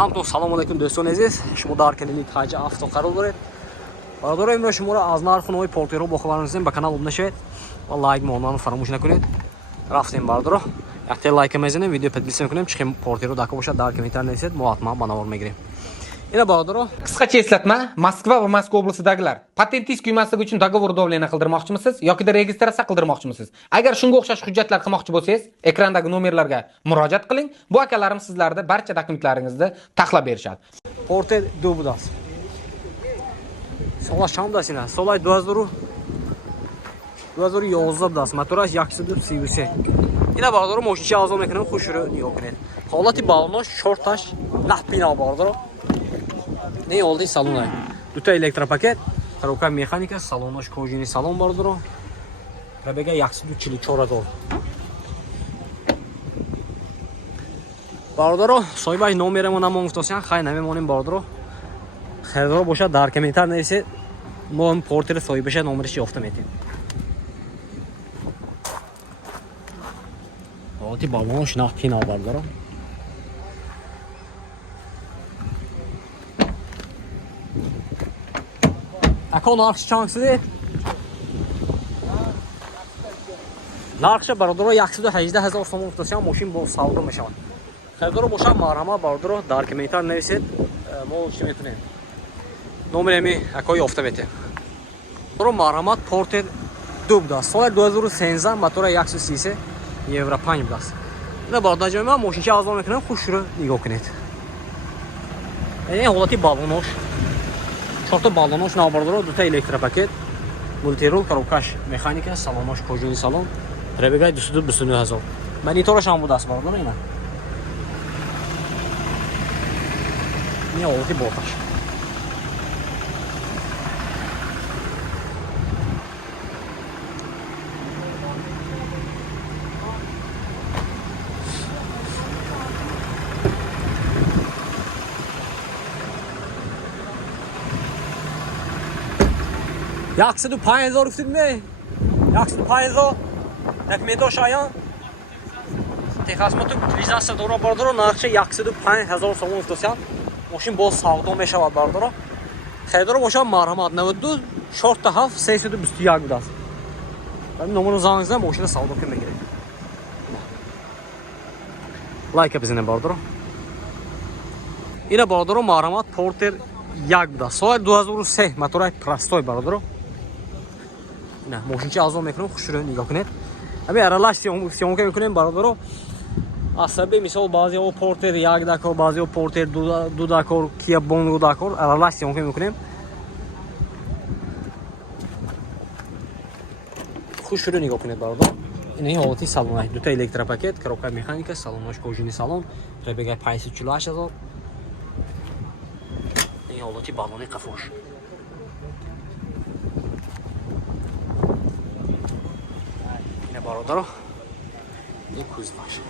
همتون سلام علیکم دوستان عزیز، شما در کانال تاج افتا قرار دارید. برادر امروز شما را از نرخ نوع پورترو با خبر می‌دیم. به کانال عضو شوید و لایک مونان فراموش نکنید. رفتیم برادر، یک لایک میزنید، ویدیو پدیسیم کنیم چه پورترو داکو باشد در کامنتر نویسید، ما حتما بنوار میگیریم. Ina barادر Qisqacha eslatma, Moskva va Moskva oblasidagilar patentingiz kuymasligi uchun dogovor davleni qildirmoqchimisiz yoki registratsiya qildirmoqchimisiz? Agar shunga o'xshash hujjatlar qilmoqchi bo'lsangiz, ekrandagi nomerlarga murojaat qiling. Bu akalarim sizlarga barcha dokumentlaringizni taxlab berishadi. Porter Dubudas. Sola Shamdasina, Solay 2011 budasi. Motorash yaxshisidir, CVC. Ina barادر moshincha azom mekanım xushru niyo kuned. Holati balnosh shortash lahpina barادر. Не oldu salona. Duta elektropaket, коробка mexanika, salonosh kojini salon barادر. Prebega 144 dor. Barادر, soybay nomerimon ham muftosiyan, xay namemоним barادر. Xaridor bosha dar komentar neyse, mo porter soybasha nomerich yofta metim. Holati balnosh lahpina barادر. Ako narx چانسید нархша برادر 118000 сом افتادن ماشین با سودا میشود. خریدار باشه مرحمت برادر در کامنتر نویسید ما چی میتونیم نمرمی اکو یافته میته. برو مرحمت پورتر دوبدا سال 2013 موتور 133 یورو 5 است. اینا برادر جان من ماشین چه ازم میکنم خوش رو نگاه کنید. این حالتی بالونش Çorta balanosh nabardoro, duta elektropaket, multirol, коробкаш mexanika, salonosh kojini salon, prebegay 229,000. Monitorash ham budasi barادر ina. Ne oldu botash. Yaksı du 5000 uftid mi? Yaksı du 5000. Dokumentosh ayan. Texasmat utilizatsiya dora barادر narxcha yaksı du 5000 som uftosyan. Moshin boz savdo meshavad barادر. Xaridor bosha marhamat 92 short haf 321 budas. Ben nomerni zangizdan moshina savdo qilib kerak. Like bizning barادر. Ina barادر marhamat Porter 1 budas. Soat 2003 motor prostoy barادر. نه ماشینچه ازم میکنم خوش رو نگاه کنید. همین ارلاش سیون که میکنیم برادر. عصبی مثال بعضی او پورتر یک دکور بعضی او پورتر دو دکور کیا بونگو دکور ارلاش سیون که میکنیم. خوش رو نگاه کنید برادر. این حالتی سالونه دو تا الکتروپاکت коробка mexanika salonаш kojini salon prebega 548,000. این حالتی بالون قفوش. برادر این کوز باشه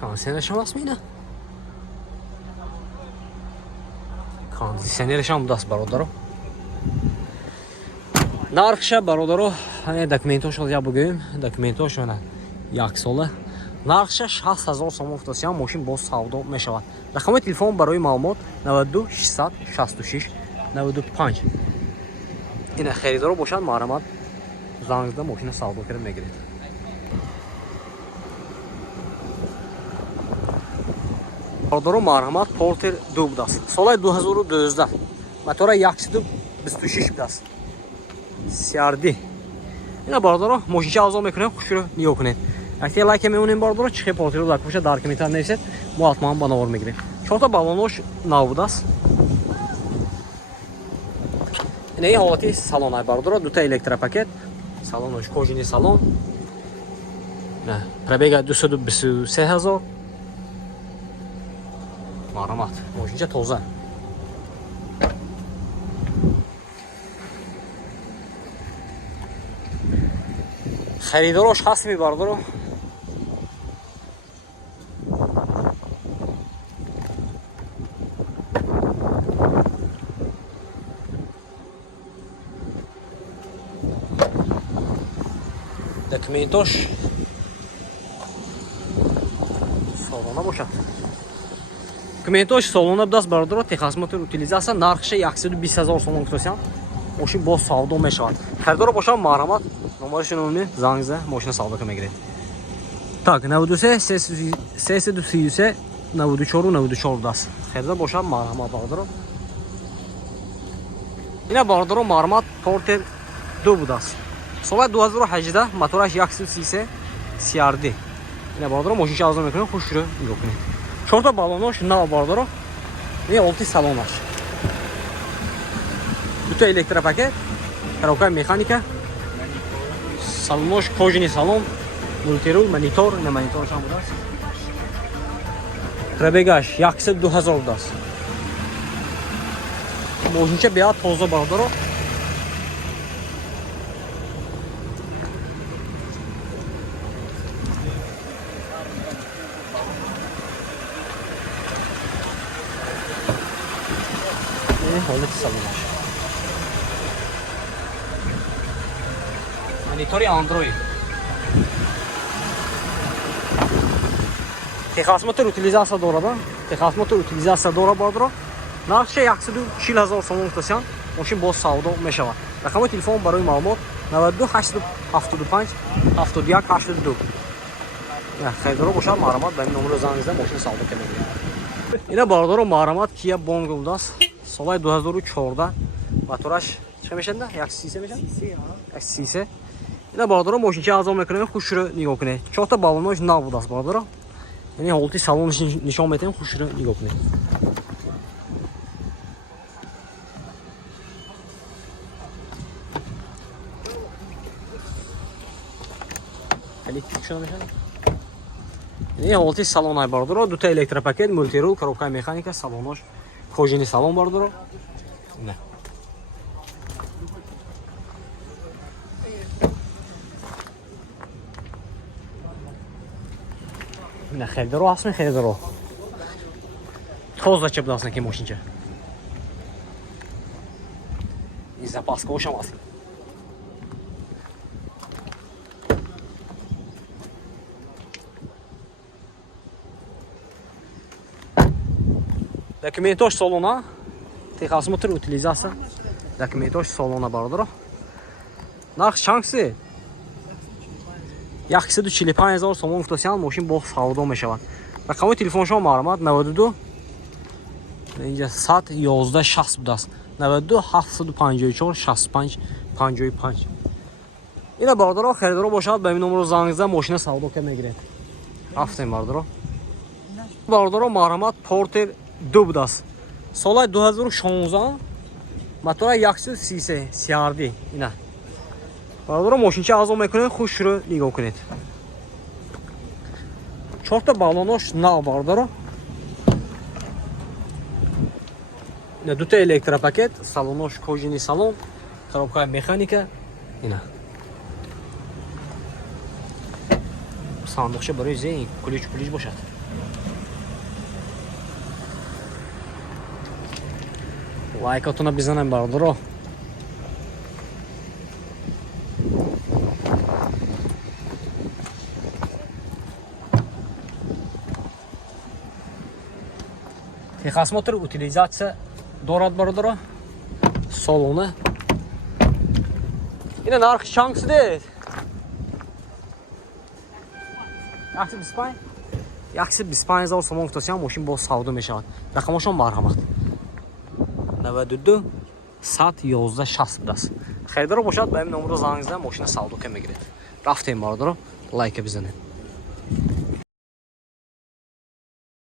کانسیونرش هم هست میده کانسیونرش هم دست برادر нархша برادر همه دکمنتاش رو بگویم دکمنتاش نه یک ساله нархша 60,000 сом уфтосиян мошин боз савдо мешавад. Рақами телефон барои маълумот 92 666 95. Ина харидоро бошад марҳамат занг зада мошина савдо карда мегиред. Бародаро марҳамат Porter ду будаст. Соли 2012 мотора 126 будаст. CRD. Ина бародаро мошинча азо мекунем хушро нигоҳ кунед. Aktiya like memonim barادر chiqib portiro dakosha dar komentar neyset bu atmam bana var megre. Çorta balonosh navdas. Ne halati salon ay barادر duta elektropaket salonosh kojini salon. Ne prebega 223,000. Marhamat. Moshincha toza. Xaridorosh hastmi barادر داکومنتاش سالانه باشد. داکومنتاش سالانه بدست برادر. تخصص утилизация нархش 120000 сомон гуфтасам. ماشین با سودا میشود. خریدار باشم مرحمت. نمایش نمونه زنگ زد ماشین سودا که میگیرید. Так, 93 333 94 94 دست. خریدار باشم مرحمت برادر. اینا برادر مرحمت پورتر 2 بود است. سال 2018 موتورش 133 CRD. اینا برادر ماشین شارژ میکنه خوش رو نگاه کنید. 4 تا بالونش نه برادر. این اولتی سالونش. دو تا الکتروپاکت، коробка механика, салонош кожаный салон, мультирул, монитор, на монитор шам будаст. Пробегаш 102,000 будаст. Мошинча беяд тоза бародаро. Ҳолати салонош. Монитори Android. Техас мотор утилизация дорад. Техас мотор утилизация дорад бардро. Нархш 140000 сомон гуфтасам. Мошин бо савдо мешавад. Рақами телефон барои маълумот 92 875 71 82. Хайдаро бошад марҳамат ба ин номеро занг зада мошин савдо мегирад. Ина бардоро марҳамат Kia Bongo будааст. Соли 2014 мотораш чӣ мешанда? 133 мешанд? 133. اینا برادر ماشین که ازم میکنیم خوش رو نگاه کنید. 4 تا بالونش نبود است برادر. یعنی حالتی سالونش نشان میدیم خوش رو نگاه کنید. خیلی چی میشه؟ یعنی حالتی سالونای برادر. دو تا الکتروپاکت، مولتیرول، коробка механика، سالونش کожانی سالون برادر. نه. نه خریدارو هست می خریدارو تازه چه بداستن که ماشینچه این запаскаش هم هست. داکومنتاش салона техас мотор утилизация документош салона бардоро нарх чанкси 145000 сомон гуфтасам мошин бо савдо мешавад. рақами телефоншон маълумот 92 инҷа 111 60 будааст. 92 754 65 55. ина бародаро харидоро бошад ба ин номеро занг зада мошина савдо ка мегиред. рафтем бародаро. бародаро маълумот портер 2 будааст. соли 2016 мотора 133 CRD ина برادر ماشینچه ازم میکنه خوش رو نگاه کنید. 4 تا بالونش نه برادر. نه 2 تا الکتروپاکت، салонош кожаный салон, коробка механика. اینا. صندوقش برای زین کلیچ باشد. لایکاتون رو بزنید برادر. Техас мотор утилизация дорад бародаро. Салоне. Ина нарх чанкс де. 125,000 сомон гуфтасам мошин бо савдо мешавад. рақамашон марҳамат 92 111 60 будааст. хайдаро бошад ба ин номеро занг зада мошина савдо ка мегиред. рафтем бародаро лайка бизанед.